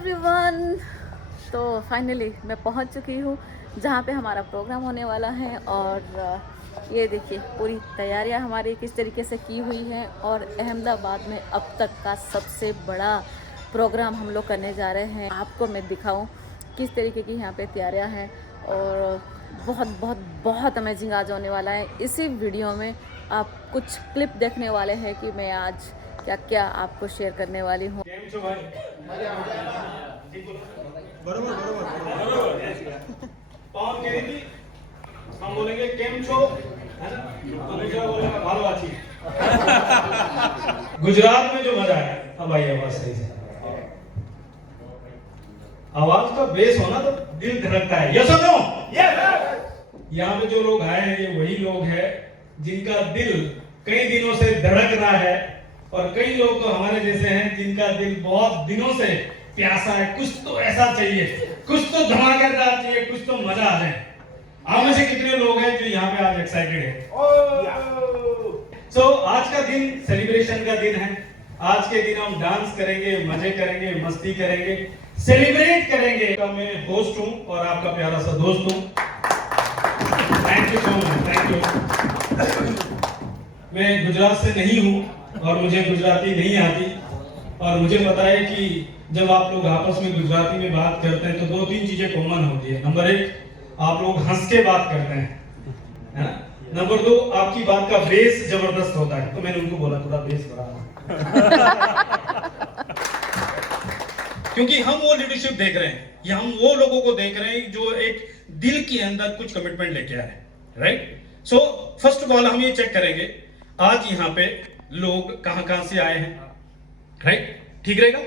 Everyone. तो finally मैं पहुंच चुकी हूँ जहाँ पे हमारा प्रोग्राम होने वाला है और ये देखिए पूरी तैयारियां हमारी किस तरीके से की हुई हैं और अहमदाबाद में अब तक का सबसे बड़ा प्रोग्राम हम लोग करने जा रहे हैं। आपको मैं दिखाऊं किस तरीके की यहाँ पे तैयारियां हैं और बहुत बहुत बहुत अमेजिंग आज होने वाला है। इसी वीडियो में आप कुछ क्लिप देखने वाले हैं कि मैं आज क्या क्या आपको शेयर करने वाली हूँ। बरोबर हम बोलेंगे केम छो, है ना? तो दूसरा बोलेगा भालो आची। गुजरात में जो मजा है, अब आइए आवाज सही से। आवाज का बेस होना तो दिल धड़कता है। यस और नो? यस। यहाँ पे जो लोग आए हैं ये वही लोग हैं जिनका दिल कई दिनों से धड़क रहा है और कई लोग तो हमारे जैसे हैं जिनका दिल बहुत दिनों से प्यासा है। कुछ तो ऐसा चाहिए, कुछ तो धमाकेदार चाहिए, कुछ तो मजा आ जाए। आप में से कितने लोग हैं जो यहाँ पे आज एक्साइटेड है? आज का दिन सेलिब्रेशन का दिन है। आज के दिन हम डांस करेंगे, मजे करेंगे, मस्ती करेंगे, सेलिब्रेट करेंगे। तो मैं होस्ट हूँ और आपका प्यारा सा दोस्त हूँ। Thank you so much, thank you. मैं गुजरात से नहीं हूँ और मुझे गुजराती नहीं आती और मुझे पता है कि जब आप लोग आपस में गुजराती में बात करते हैं तो दो तीन चीजें कॉमन होती है। नंबर एक, आप लोग हंस के बात करते हैं, है ना? नंबर दो, आपकी बात का बेस जबरदस्त होता है। तो मैंने उनको बोला थोड़ा बेस बढ़ा क्योंकि हम वो लीडरशिप देख रहे हैं या हम वो लोगों को देख रहे हैं जो एक दिल के अंदर कुछ कमिटमेंट लेके आ रहे हैं, right? So first of all हम ये चेक करेंगे आज यहाँ पे लोग कहां से आए हैं, राइट? ठीक रहेगा?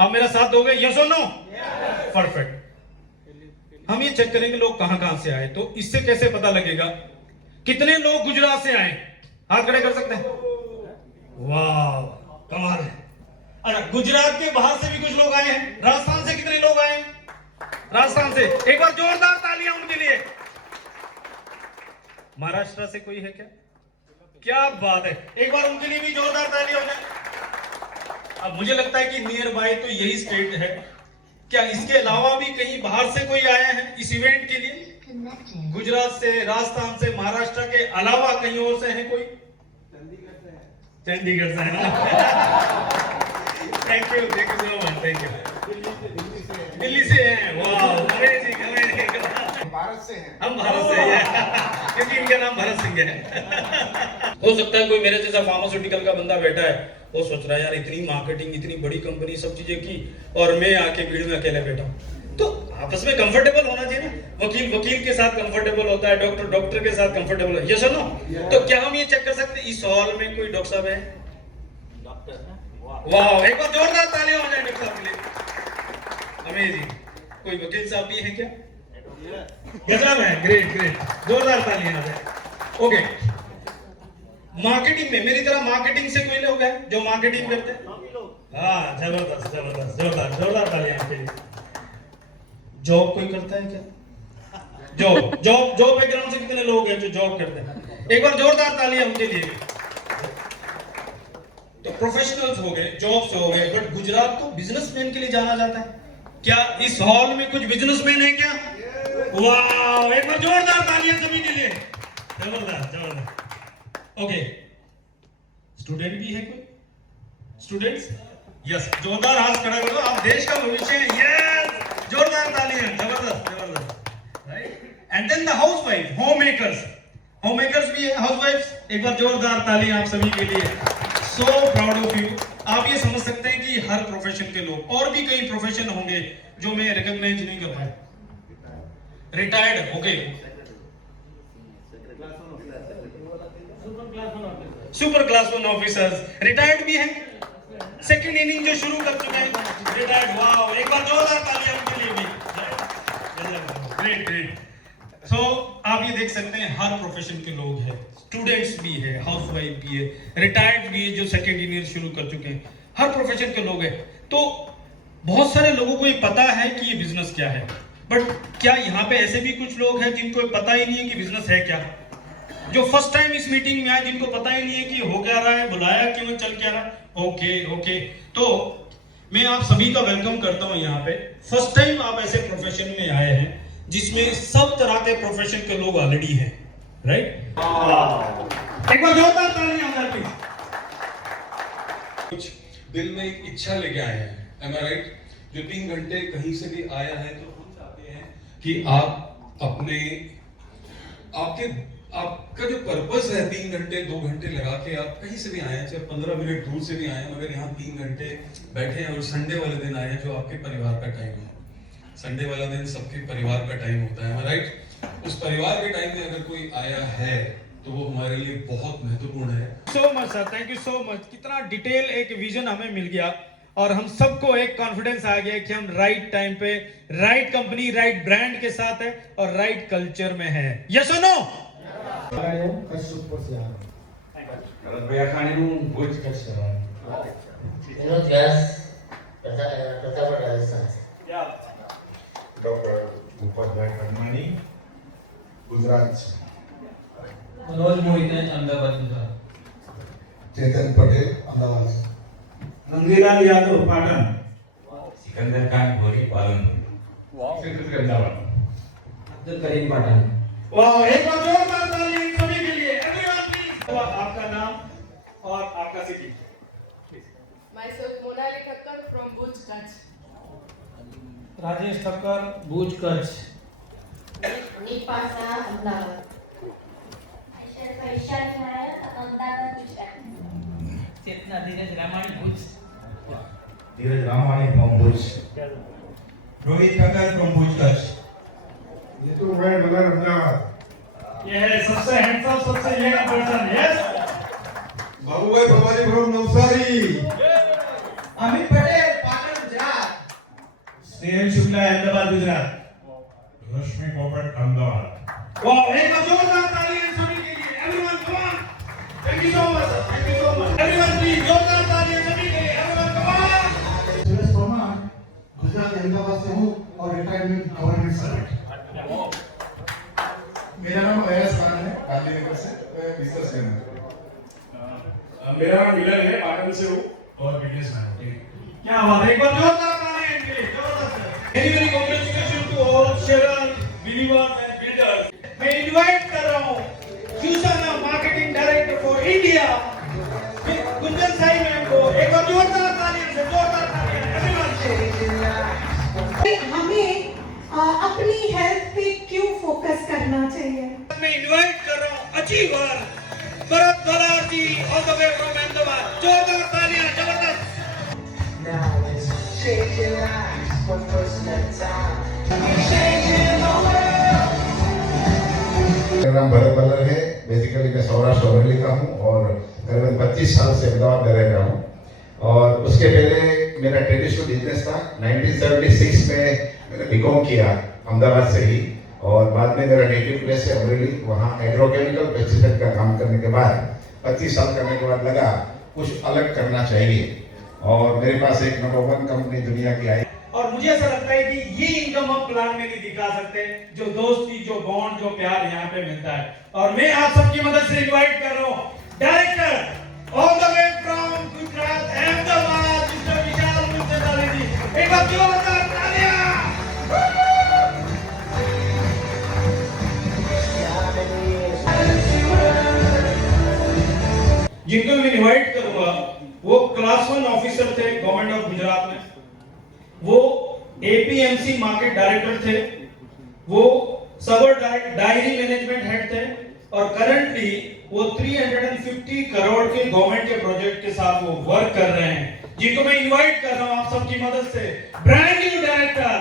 आप मेरा साथ दोगे? यस और नो? परफेक्ट। हम ये चेक करेंगे लोग कहां से आए। तो इससे कैसे पता लगेगा कितने लोग गुजरात से आए? हाथ खड़े कर सकते हैं? वाह, कमाल है। अच्छा, गुजरात के बाहर से भी कुछ लोग आए हैं। राजस्थान से कितने लोग आए? राजस्थान से एक बार जोरदार तालियां उनके लिए। महाराष्ट्र से कोई है क्या? क्या बात है, एक बार उनके लिए भी जोरदार तालियां हो जाए। अब मुझे लगता है कि नियर बाय तो यही स्टेट है। क्या इसके अलावा भी कहीं बाहर से कोई आया है इस इवेंट के लिए? गुजरात से, राजस्थान से, महाराष्ट्र के अलावा कहीं और से है कोई? चंडीगढ़ से है ना? Thank you so much, thank you. Delhi से हैं, वाह, अमेजिंग अमेजिंग। भारत से हैं। हम भारत से हैं क्योंकि इनका नाम भरत सिंह है। हो सकता है कोई मेरे जैसा फार्मास्यूटिकल का बंदा बैठा है, वो सोच रहा है यार इतनी मार्केटिंग, इतनी बड़ी कंपनी, सब चीजें की और मैं आके भीड़ में अकेले बैठा हूं। तो आपस में कंफर्टेबल होना चाहिए ना। वकील के साथ कंफर्टेबल होता है, डॉक्टर के साथ कंफर्टेबल है। यस और नो? तो क्या हम ये चेक कर सकते हैं इस हॉल में कोई डॉक्टर साहब है? वाह, एक बार जोरदार तालियां हो जाए डॉक्टर साहब के लिए। अमेजिंग। कोई वकील साहब भी है क्या? गजब है, ग्रेट, जोरदार तालियां हो जाए। ओके, मार्केटिंग में मेरी तरह मार्केटिंग से कोई लोग हैं जो मार्केटिंग करते हैं? हाँ, जबरदस्त, जोरदार तालियां आपके लिए। जॉब कोई करता है क्या? जॉब बैकग्राउंड से कितने लोग हैं जो जॉब करते हैं? एक बार जोरदार तालियां उनके लिए। तो प्रोफेशनल्स हो गए, जॉब्स हो गए, बट गुजरात को बिजनेसमैन के लिए जाना जाता है। क्या इस हॉल में कुछ बिजनेसमैन है क्या? वाह, एक बार जोरदार तालियां सभी के लिए। जबरदस्त। ओके, स्टूडेंट भी है कोई? स्टूडेंट्स? यस, जोरदार हाथ खड़ा करो, आप देश का भविष्य है। यस, जोरदार तालियां, जबरदस्त, right? And then the housewife, homemakers भी है, हाउसवाइफ्स। एक बार जोरदार तालियां आप सभी के लिए। So proud of you. आप ये समझ सकते हैं कि हर प्रोफेशन के लोग, और भी कई प्रोफेशन होंगे जो मैं रिकॉग्नाइज नहीं कर पाया। Retired, okay, super class 1 officers retired भी हैं। सेकंड इनिंग जो शुरू कर चुके हैं रिटायर्ड। वाह, एक बार जोरदार तालियां उनके लिए भी। ग्रेट। सो आप ये देख सकते हैं हर प्रोफेशन के लोग हैं। स्टूडेंट्स भी है, हाउसवाइफ भी है, रिटायर्ड भी है जो सेकंड ईयर शुरू कर चुके हैं। हर प्रोफेशन के लोग हैं। तो बहुत सारे लोगों को ये पता है कि ये बिजनेस क्या है, बट क्या यहाँ पे ऐसे भी कुछ लोग हैं जिनको पता ही नहीं है कि बिजनेस है क्या? जो फर्स्ट टाइम इस मीटिंग में आए, जिनको पता ही नहीं है कि हो क्या रहा है, बुलाया क्यों, चल क्या रहा है? ओके। तो मैं आप सभी का वेलकम करता हूं यहाँ पे। फर्स्ट टाइम आप ऐसे प्रोफेशन में आए हैं जिसमें सब तरह के प्रोफेशन के लोग ऑलरेडी हैं, राइट? एक बार जोरदार तालियां अंदर की। कुछ दिल में एक इच्छा लेके आए हैं, am I right? जो 3 घंटे कहीं से भी आया है तो हम चाहते हैं कि आप अपने आपका जो पर्पस है 3 घंटे 2 घंटे लगा के आप कहीं से भी आए हैं, चाहे 15 मिनट दूर से भी आए हैं, मगर यहाँ 3 घंटे बैठे हैं और संडे वाले दिन आए हैं जो आपके परिवार का टाइम है। संडे वाला दिन सबके परिवार का टाइम होता है, राइट? उस परिवार के टाइम में अगर कोई आया है तो वो हमारे लिए बहुत महत्वपूर्ण है। So much sir, thank you so much. कितना डिटेल एक विजन हमें मिल गया और हम सबको एक कॉन्फिडेंस आ गया कि हम राइट टाइम पे राइट कंपनी राइट ब्रांड के साथ है और राइट कल्चर में है। यस और नो? भैया खाने में भोज कैसे रहा विनोद व्यास प्रतापगढ़ राजस्थान से। डॉक्टर उपाध्याय कर्माणी गुजरात से। मनोज मोहिते अहमदाबाद गुजरात। चेतन पटेल अहमदाबाद से। नंदीलाल यादव पाटन। सिकंदर खान भोरी पालनपुर। सेक्रेटरी अहमदाबाद। अब्दुल करीम पाटन। वाह, एक बार जोरदार ताली सभी के लिए। Everyone please. आपका नाम और आपका city. Myself Monali Thakkar from Bhuj, Kutch. Rajesh Thakkar Bhuj Kutch. Nipasa Ahmedabad. Chetna Dhiraj Ramani Bhuj. Dhiraj Ramani from Bhuj. Rohit Thakkar from Bhuj Kutch. Nitu bhai Magar Ahmedabad. ये है सबसे हैंडसम सबसे यंग पर्सन। यस। बाबू भाई पवारी फ्रॉम नवसारी। अमित पटेल पाटन गुजरात। स्नेहल शुक्ला अहमदाबाद गुजरात। रश्मि पोपट अहमदाबाद। वाह, एक बार जोरदार तालियां सभी के लिए। Everyone come on. Thank you so much, thank you so much. Everyone please जोरदार तालियां सभी के लिए। Everyone come on. Suresh Parmar Gujarat Ahmedabad से हूँ और रिटायरमेंट गवर्नमेंट सर्वेंट। मेरा नाम अयस खान है, गांधीनगर से, मैं बिजनेसमैन हूँ। मेरा नाम मिलन है, पाटन से हूँ। और बिजनेसमैन। क्या बात है, एक बार जोरदार तालियां इनके लिए। जबरदस्त। Very very congratulation to all sharer believers and builders. मैं इनवाइट कर रहा हूँ future marketing director for India Gunjan Sai ma'am को। एक बार जोरदार तालियां से, जोरदार तालियां एवरीवन। हमें अपनी हेल्थ पे क्यों फोकस करना चाहिए? मैं इनवाइट कर रहा हूँ achiever Bharat Brar ji all the way from Ahmedabad. जोरदार तालियां, जबरदस्त। मेरा नाम भरत बल्लर है। बेसिकली मैं सौराष्ट्र अमरेली का हूँ और करीबन 25 साल से अहमदाबाद में रह रहा हूँ। और उसके पहले मेरा ट्रेडिशनल बिजनेस था। 1976 में मैंने बीकॉम किया अहमदाबाद से ही और बाद में मेरा नेटिव प्लेस है अमरेली। वहाँ एग्रोकेमिकल पेस्टिसाइड का काम करने के बाद 25 साल करने के बाद लगा कुछ अलग करना चाहिए और मेरे पास एक नंबर 1 कंपनी दुनिया की आई। और मुझे ऐसा लगता है कि ये इनकम हम प्लान में नहीं दिखा सकते, जो दोस्ती, जो बॉन्ड, जो प्यार यहाँ पे मिलता है। और मैं आप सबकी मदद से इनवाइट कर रहा हूँ director all the way from Gujarat Ahmedabad mister Vishal Munjedari ji. एक बार जोरदार तालियां। जिनको मैं इनवाइट करूंगा वो क्लास 1 ऑफिसर थे गवर्नमेंट ऑफ गुजरात में, वो एपीएमसी मार्केट डायरेक्टर थे, वो सब डायरी मैनेजमेंट हेड थे और करंटली वो 350 करोड़ के गवर्नमेंट के प्रोजेक्ट के साथ वो वर्क कर रहे हैं, जिनको मैं इनवाइट कर रहा हूं आप सबकी मदद से। ब्रांड न्यू डायरेक्टर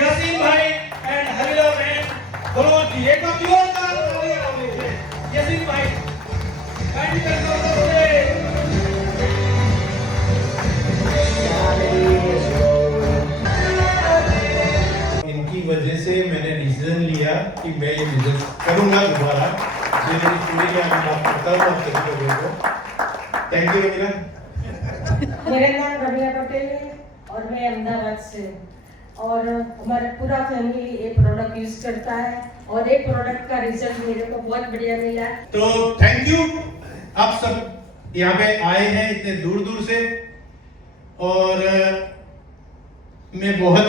यासीन भाई एंड हरिला बहन बलोच जी। एक बार जोरदार तालियां दीजिए यासीन भाई। इनकी वजह से मैंने डिसीजन लिया कि मैं ये बिजनेस करूंगा दोबारा। ये मेरी पूरी की मैं बात करता हूँ आप सभी लोगों को। Thank you Raveena. मेरा नाम रवीना पटेल है और मैं अहमदाबाद से हूँ और हमारा पूरा फैमिली ये प्रोडक्ट यूज करता है और ये प्रोडक्ट का रिजल्ट मेरे को बहुत बढ़िया मिला। तो थैंक यू, आप सब यहाँ पे आए हैं इतने दूर दूर से और मैं बहुत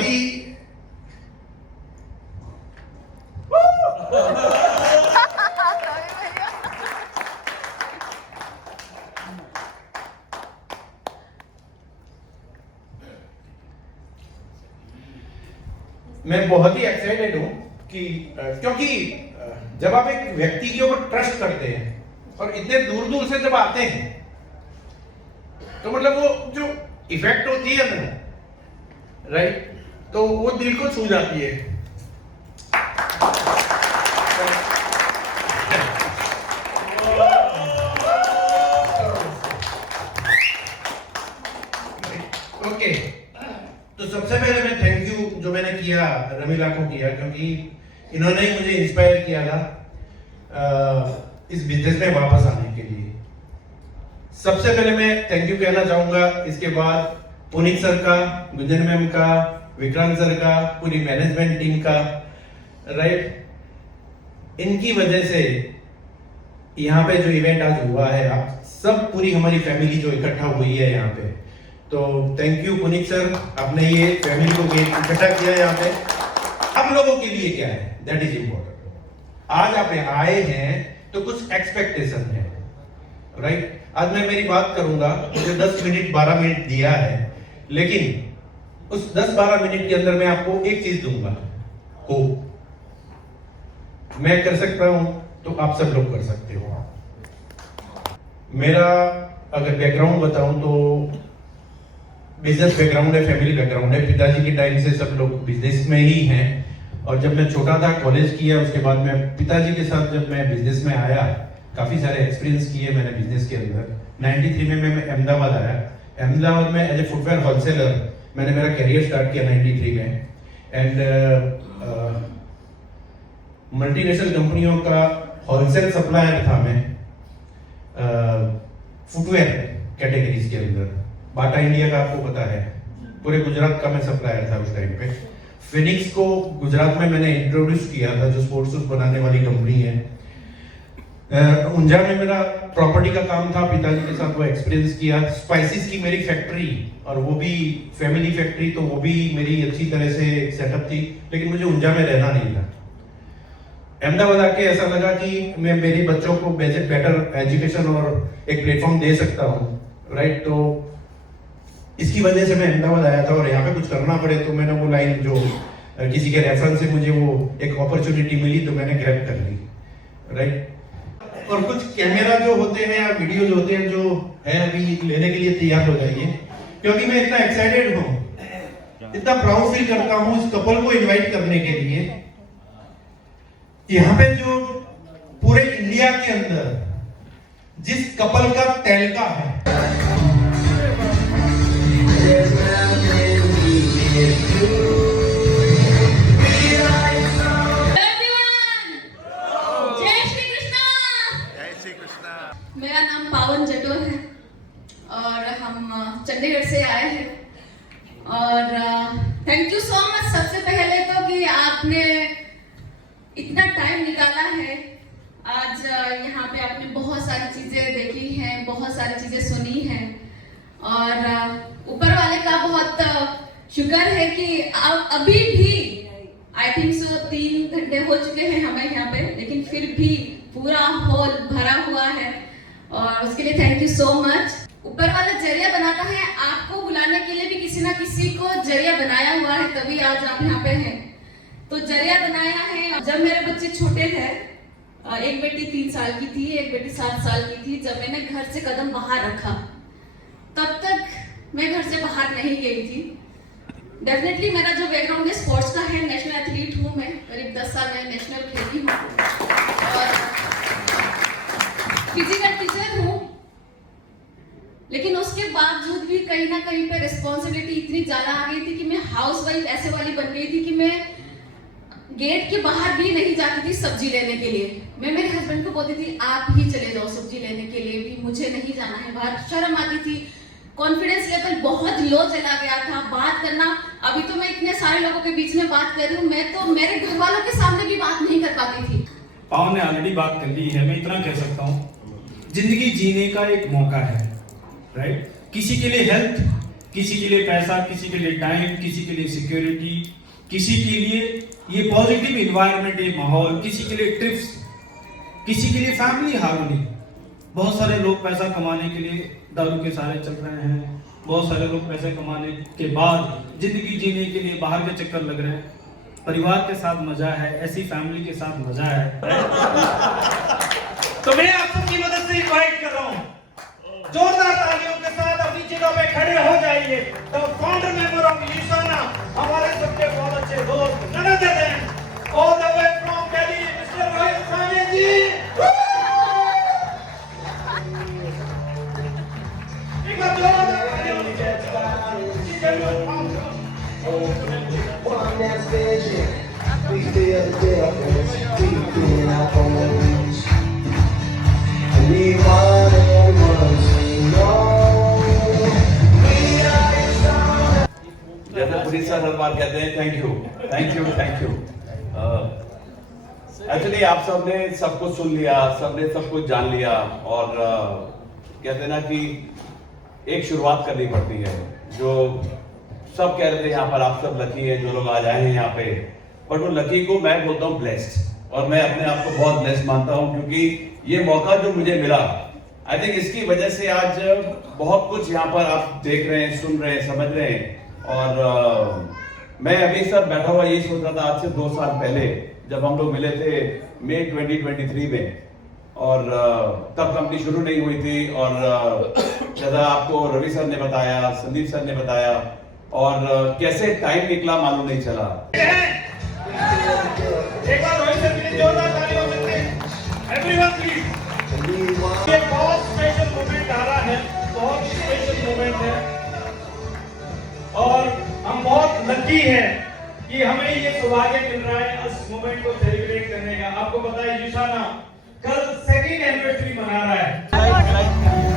ही एक्साइटेड हूं कि क्योंकि जब आप एक व्यक्ति के ऊपर ट्रस्ट करते हैं और इतने दूर दूर से जब आते हैं तो मतलब वो जो इफेक्ट होती है ना, राइट, तो वो दिल को छू जाती है। ओके, तो सबसे पहले मैं थैंक यू जो मैंने किया रमीला को किया, क्योंकि इन्होंने ही मुझे इंस्पायर किया था इस बिजनेस में वापस आने के लिए। सबसे पहले मैं थैंक यू कहना चाहूंगा, इसके बाद पुनीत सर का, गुंजन मैम का, विक्रांत सर का, पूरी मैनेजमेंट टीम का, राइट। इनकी वजह से यहाँ पे जो इवेंट आज हुआ है, आप सब पूरी हमारी फैमिली जो इकट्ठा हुई है यहाँ पे, तो थैंक यू पुनीत सर, आपने ये फैमिली को इकट्ठा किया है यहाँ पे। आप लोगों के लिए क्या है, दैट इज इम्पोर्टेंट। आज आप आए हैं तो कुछ एक्सपेक्टेशन है, राइट। आज मैं मेरी बात करूंगा, मुझे 10 मिनट 12 मिनट दिया है, लेकिन उस 10-12 मिनट के अंदर मैं आपको एक चीज दूंगा, होप। मैं कर सकता हूं तो आप सब लोग कर सकते हो। मेरा अगर बैकग्राउंड बताऊं तो बिजनेस बैकग्राउंड है, फैमिली बैकग्राउंड है। पिताजी के टाइम से सब लोग बिजनेस में ही हैं, और जब मैं छोटा था कॉलेज किया, उसके बाद मैं पिताजी के साथ जब मैं बिजनेस में आया, काफी सारे एक्सपीरियंस किए मैंने बिजनेस के अंदर। 93 में मैं अहमदाबाद आया। अहमदाबाद में एज ए फुटवेयर होलसेलर मैंने मेरा करियर स्टार्ट किया 93 में। एंड मल्टीनेशनल कंपनियों का होलसेल सप्लायर था मैं फुटवेयर कैटेगरीज के अंदर। बाटा इंडिया का आपको पता है, पूरे गुजरात का मैं सप्लायर था उस टाइम पे। फिनिक्स को गुजरात में मैंने इंट्रोड्यूस किया था, जो स्पोर्ट्स शूज बनाने वाली कंपनी है। उंझा में मेरा प्रॉपर्टी का काम था, पिताजी के साथ वो एक्सपीरियंस किया। स्पाइसेस की मेरी फैक्ट्री, और वो भी फैमिली फैक्ट्री, तो वो भी मेरी अच्छी तरह से सेटअप थी, लेकिन मुझे उंझा में रहना नहीं था। अहमदाबाद आके ऐसा लगा कि मैं मेरे बच्चों को बेटर एजुकेशन और एक प्लेटफॉर्म दे सकता हूँ, राइट। तो इसकी वजह से मैं अहमदाबाद आया था, और यहाँ पे कुछ करना पड़े तो मैंने वो लाइन जो किसी के रेफरेंस से मुझे वो एक अपॉर्चुनिटी मिली, तो मैंने ग्रैब कर ली, राइट। और कुछ कैमरा जो होते हैं या वीडियो जो होते हैं, जो है अभी लेने के लिए तैयार हो जाइए, क्योंकि मैं इतना एक्साइटेड हूँ, इतना प्राउड फील करता हूँ इस कपल को इनवाइट करने के लिए। यहाँ पे जो पूरे इंडिया के अंदर जिस कपल का तहलका है, मेरा नाम पावन जटोर है और हम चंडीगढ़ से आए हैं। और थैंक यू सो मच सबसे पहले तो कि आपने इतना टाइम निकाला है। आज यहाँ पे आपने बहुत सारी चीजें देखी हैं, बहुत सारी चीजें सुनी हैं, और ऊपर वाले का बहुत शुक्र है कि आप अभी भी आई थिंक सो 3 घंटे हो चुके हैं हमें यहाँ पे, लेकिन फिर भी पूरा हॉल भरा हुआ है, और उसके लिए थैंक यू सो मच। ऊपर वाला जरिया बनाता है, आपको बुलाने के लिए भी किसी ना किसी को जरिया बनाया हुआ है, तभी आज आप यहाँ पे हैं। तो जरिया बनाया है। जब मेरे बच्चे छोटे थे, एक बेटी 3 साल की थी, एक बेटी 7 साल की थी, जब मैंने घर से कदम बाहर रखा, तब तक मैं घर से बाहर नहीं गई थी। डेफिनेटली मेरा जो बैकग्राउंड है स्पोर्ट्स का है, नेशनल एथलीट हूँ मैं, करीब 10 साल मैं नेशनल खेली हूँ, और फिजिकल टीचर हूँ। लेकिन उसके बावजूद भी कहीं ना कहीं पे रिस्पॉन्सिबिलिटी इतनी ज्यादा आ गई थी कि मैं हाउसवाइफ ऐसे वाली बन गई थी कि मैं गेट के बाहर भी नहीं जाती थी सब्जी लेने के लिए। मैं मेरे हस्बैंड को बोलती थी आप ही चले जाओ सब्जी लेने के लिए, भी मुझे नहीं जाना है बाहर। शर्म आती थी, कॉन्फिडेंस लेवल बहुत लो चला गया था बात करना। अभी तो मैं इतने सारे लोगों के बीच में बात कर रही हूँ, मैं तो मेरे घर वालों के सामने भी बात नहीं कर पाती थी। पावन ने ऑलरेडी बात कर ली है, मैं इतना कह सकता हूँ, जिंदगी जीने का एक मौका है, राइट। किसी के लिए हेल्थ, किसी के लिए पैसा, किसी के लिए टाइम, किसी के लिए सिक्योरिटी, किसी के लिए ये पॉजिटिव इन्वायरमेंट, ये माहौल, किसी के लिए ट्रिप्स, किसी के लिए फैमिली हार्मनी। बहुत सारे लोग पैसा कमाने के लिए दारू के सहारे चल रहे हैं, बहुत सारे लोग पैसे कमाने के बाद जिंदगी जीने के लिए बाहर के चक्कर लग रहे हैं। परिवार के साथ मजा है, ऐसी फैमिली के साथ मजा है। तो मैं आप सबकी मदद से इनवाइट कर रहा हूं, जोरदार तालियों के साथ अपनी जगह पे खड़े हो जाइए। तो फाउंडर मेंबर ऑफ यूसाना, हमारे सबके बहुत अच्छे दोस्त, none other than all the way from Delhi, mister Rohit Sane ji. एक बार जोरदार तालियों के जैसे पुलिस सर हर बार कहते हैं thank you thank you thank you. Actually आप सब ने सब कुछ सुन लिया, सबने सब कुछ जान लिया, और कहते हैं ना कि एक शुरुआत करनी पड़ती है। जो सब कह रहे थे यहाँ पर आप सब लकी हैं जो लोग आज आए हैं यहाँ पे, बट वो लकी को मैं बोलता हूँ ब्लेस्ड, और मैं अपने आप को बहुत ब्लेस्ड मानता हूँ क्योंकि ये मौका जो मुझे मिला, आई थिंक इसकी वजह से आज बहुत कुछ यहाँ पर आप देख रहे हैं, सुन रहे हैं, समझ रहे हैं। और मैं अभी सब बैठा हुआ यही सोच रहा था आज से 2 साल पहले जब हम लोग मिले थे मई 2023 में, और तब कंपनी शुरू नहीं हुई थी, और जैसा आपको रवि सर ने बताया, संदीप सर ने बताया, और कैसे टाइम निकला मालूम नहीं चला। एक बार रोहित सर के लिए जोरदार तालियां हो सकते हैं एवरीवन प्लीज। ये बहुत स्पेशल मोमेंट आ रहा है, बहुत ही स्पेशल मोमेंट है, और हम बहुत लकी हैं कि हमें ये सौभाग्य मिल रहा है इस मोमेंट को सेलिब्रेट करने का। आपको पता है यूसाना कल 2nd एनिवर्सरी मना रहा है।